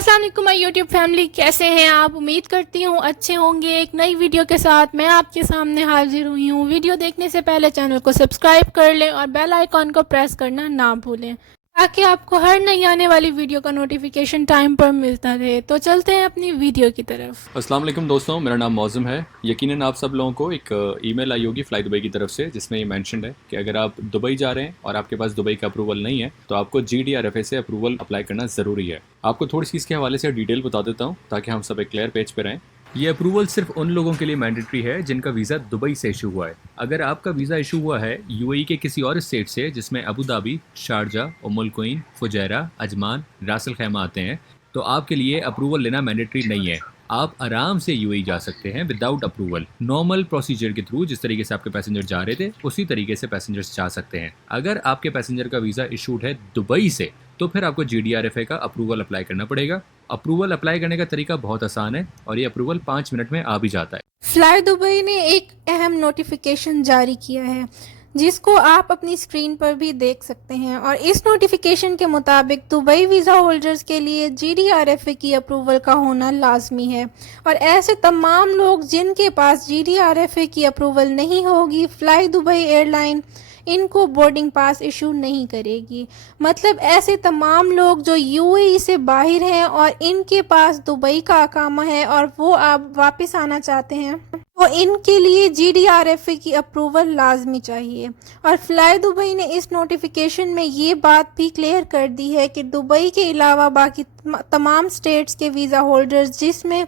अस्सलाम वालेकुम my YouTube family, कैसे हैं आप। उम्मीद करती हूँ अच्छे होंगे। एक नई वीडियो के साथ मैं आपके सामने हाजिर हुई हूँ। वीडियो देखने से पहले चैनल को सब्सक्राइब कर लें और बेल आइकॉन को प्रेस करना ना भूलें ताकि आपको हर नई आने वाली वीडियो का नोटिफिकेशन टाइम पर मिलता रहे। तो चलते हैं अपनी वीडियो की तरफ। अस्सलाम वालेकुम दोस्तों, मेरा नाम मौज़म है। यकीनन आप सब लोगों को एक ईमेल आई होगी फ़्लाई दुबई की तरफ से, जिसमें ये मेंशन्ड है कि अगर आप दुबई जा रहे हैं और आपके पास दुबई का अप्रूवल नहीं है तो आपको GDRFA से अप्रूवल अप्लाई करना ज़रूरी है। आपको थोड़ी सी इसके हवाले से डिटेल बता देता हूँ ताकि हम सब एक क्लियर पेज पे रहें। ये अप्रूवल सिर्फ उन लोगों के लिए मैंडेटरी है जिनका वीज़ा दुबई से इशू हुआ है। अगर आपका वीज़ा इशू हुआ है UAE के किसी और स्टेट से, जिसमें Abu Dhabi, Sharjah, Umm al Quwain, Fujairah, Ajman, Ras Al खैमा आते हैं, तो आपके लिए अप्रूवल लेना मैंडेटरी नहीं है। आप आराम से UAE जा सकते हैं विदाउट अप्रूवल, नॉर्मल प्रोसीजर के थ्रू। जिस तरीके से आपके पैसेंजर जा रहे थे उसी तरीके से पैसेंजर्स जा सकते हैं। अगर आपके पैसेंजर का वीज़ा इशूड है दुबई से तो फिर आपको GDRFA का अप्रूवल अप्लाई करना पड़ेगा। अप्रूवल अप्लाई करने का तरीका बहुत आसान है और ये अप्रूवल 5 मिनट में आ भी जाता है। फ्लाई दुबई ने एक अहम नोटिफिकेशन जारी किया है जिसको आप अपनी स्क्रीन पर भी देख सकते हैं, और इस नोटिफिकेशन के मुताबिक दुबई वीज़ा होल्डर्स के लिए GDRFA की अप्रूवल का होना लाजमी है। और ऐसे तमाम लोग जिनके पास GDRFA की अप्रूवल नहीं होगी, फ्लाई दुबई एयरलाइन इनको बोर्डिंग पास इशू नहीं करेगी। मतलब ऐसे तमाम लोग जो UAE से बाहर हैं और इनके पास दुबई का अकामा है और वो आप वापस आना चाहते हैं, तो इनके लिए GDRFA की अप्रूवल लाजमी चाहिए। और फ्लाई दुबई ने इस नोटिफिकेशन में ये बात भी क्लियर कर दी है कि दुबई के अलावा बाकी तमाम स्टेट्स के वीज़ा होल्डर्स, जिसमें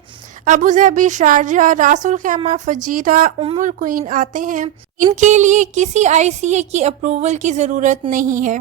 अबू धाबी, शारजा, रास अल खैमा, फजीरा, उम्मुल क्वीन आते हैं, इनके लिए किसी ICA की अप्रूवल की ज़रूरत नहीं है।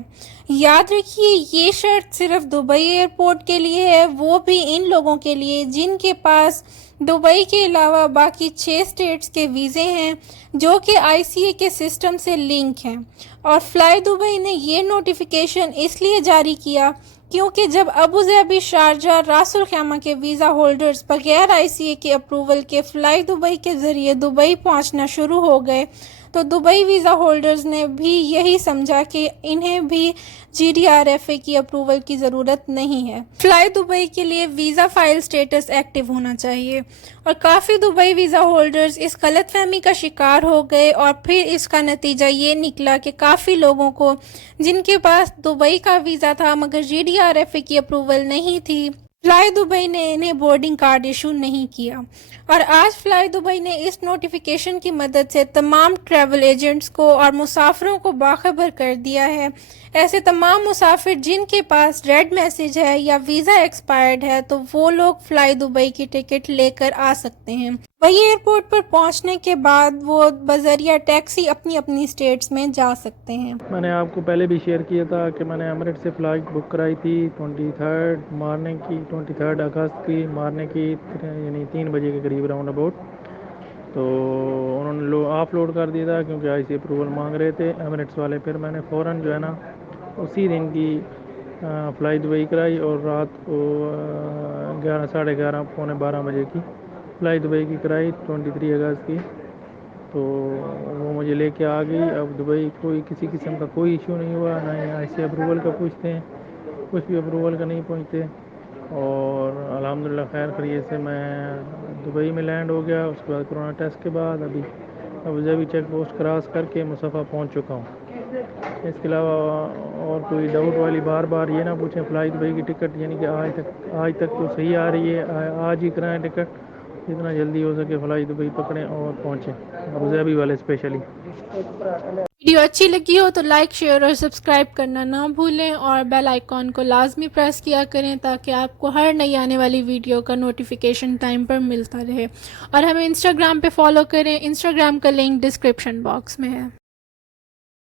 याद रखिए, ये शर्त सिर्फ दुबई एयरपोर्ट के लिए है, वो भी इन लोगों के लिए जिनके पास दुबई के अलावा बाकी 6 स्टेट्स के वीज़े हैं जो कि ICA के सिस्टम से लिंक हैं। और फ्लाई दुबई ने ये नोटिफिकेशन इसलिए जारी किया क्योंकि जब अबू धाबी, शारजा, रास अल खैमा के वीज़ा होल्डर्स बगैर ICA के अप्रूवल के फ्लाई दुबई के ज़रिए दुबई पहुंचना शुरू हो गए, तो दुबई वीज़ा होल्डर्स ने भी यही समझा कि इन्हें भी GDRFA की अप्रूवल की ज़रूरत नहीं है। फ्लाई दुबई के लिए वीज़ा फाइल स्टेटस एक्टिव होना चाहिए, और काफ़ी दुबई वीज़ा होल्डर्स इस गलतफहमी का शिकार हो गए और फिर इसका नतीजा ये निकला कि काफ़ी लोगों को जिनके पास दुबई का वीज़ा था मगर GDRFA की अप्रूवल नहीं थी, फ्लाई दुबई ने इन्हें बोर्डिंग कार्ड इशू नहीं किया। और आज फ्लाई दुबई ने इस नोटिफिकेशन की मदद से तमाम ट्रैवल एजेंट्स को और मुसाफिरों को बाखबर कर दिया है। ऐसे तमाम मुसाफिर जिनके पास रेड मैसेज है या वीज़ा एक्सपायर्ड है, तो वो लोग फ्लाई दुबई की टिकट लेकर आ सकते हैं। वही एयरपोर्ट पर पहुंचने के बाद वो बजरिया टैक्सी अपनी अपनी स्टेट्स में जा सकते हैं। मैंने आपको पहले भी शेयर किया था कि मैंने एमिरेट से फ़्लाइट बुक कराई थी 23 अगस्त की मारने की, यानी 3 बजे के करीब राउंड अबाउट। तो उन्होंने ऑफलोड कर दिया था क्योंकि ICA अप्रूवल मांग रहे थे एमिरेट्स वाले। फिर मैंने फ़ौरन जो है ना उसी दिन की फ़्लाइट दुबई कराई और रात को 11, साढ़े 11, पौने 12 बजे की फ़्लाइट दुबई की कराई 23 अगस्त की। तो वो मुझे लेके आ गई। अब दुबई कोई किसी किस्म का कोई इशू नहीं हुआ, ना ही ICA अप्रूवल का पूछते हैं, कुछ भी अप्रूवल का नहीं पूछते। और अल्हम्दुलिल्लाह खैर खैरियत से मैं दुबई में लैंड हो गया। उसके बाद कोरोना टेस्ट के बाद अभी Abu Dhabi check post cross करके मुसफ़ा पहुंच चुका हूं। इसके अलावा और कोई डाउट वाली बार बार ये ना पूछें। फ़्लाइट दुबई की टिकट यानी कि आज तक तो सही आ रही है, आज ही कराएं टिकट, जितना जल्दी हो सके फ़्लाइट दुबई पकड़ें और पहुँचें, अबू धाबी वाले स्पेशली। वीडियो अच्छी लगी हो तो लाइक, शेयर और सब्सक्राइब करना ना भूलें, और बेल आइकॉन को लाजमी प्रेस किया करें ताकि आपको हर नई आने वाली वीडियो का नोटिफिकेशन टाइम पर मिलता रहे। और हमें इंस्टाग्राम पे फॉलो करें, इंस्टाग्राम का लिंक डिस्क्रिप्शन बॉक्स में है।